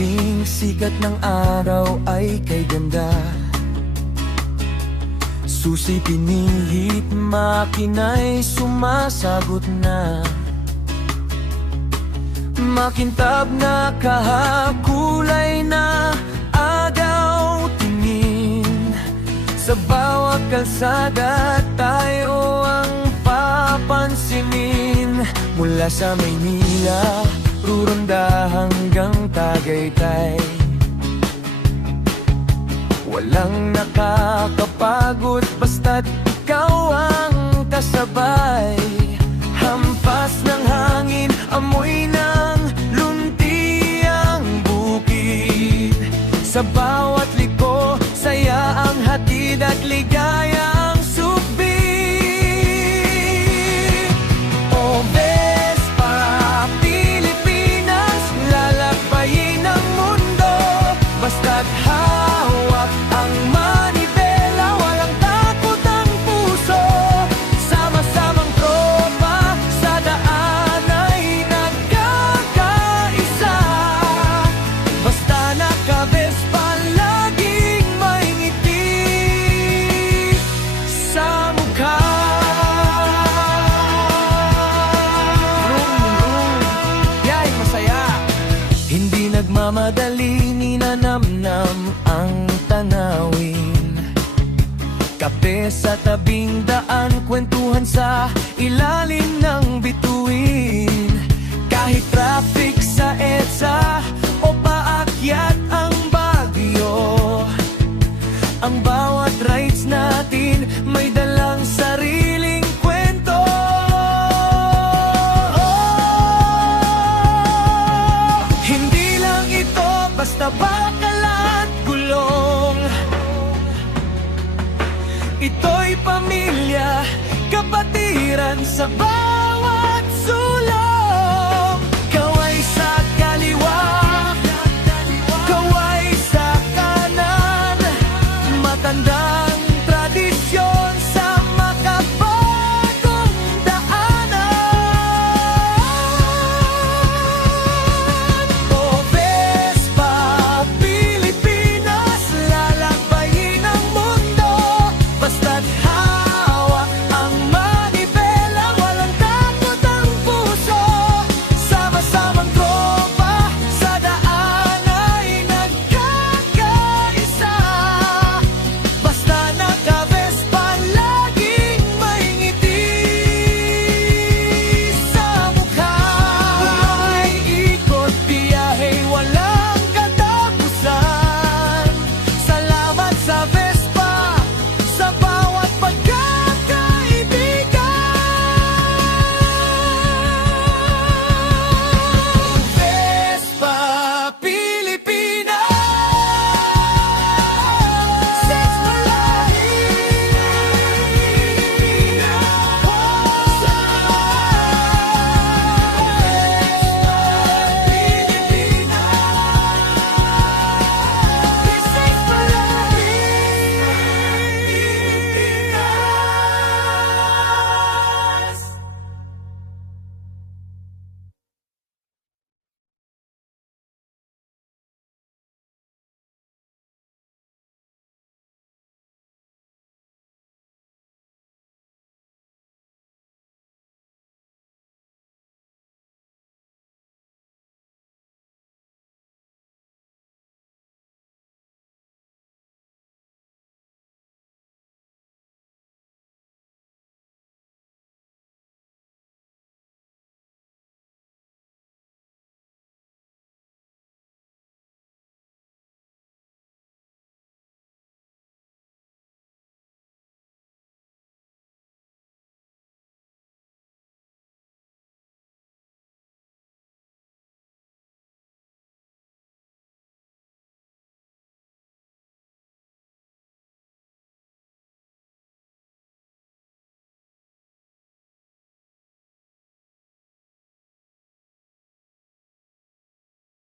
kasing sikat ng araw ay kay ganda. Susi pinihit, makina'y sumasagot na. Makintab na kahakulay na agaw tingin. Sa bawat kalsada tayo ang papansinin. Mula sa Maynila, Ruronda hanggang Tagaytay, walang nakakapagod basta't ikaw ang kasabay. Hampas ng hangin, amoy ng luntiang bukid. Sa bawat liko, saya ang hatid at ligayang subik. O Vespa, Pilipinas, lalakbayin ang mundo. Basta't hawak ang manibela, walang takot ang puso. Sama-samang tropa, sa daan ay nagkakaisa. Basta naka-Vespa, laging may ngiti sa mukha. Biyaheng masaya, hindi nagmamadali, ninanamnam ang tanawin. Kape sa tabing daan, kwentuhan sa ilalim ng bituin. Kahit traffic sa EDSA o paakyat ang Baguio, ang bawat rides natin may dalang sariling kwento. Hindi lang ito basta bakal at gulong. Ito'y pamilya, kapatiran, sabay.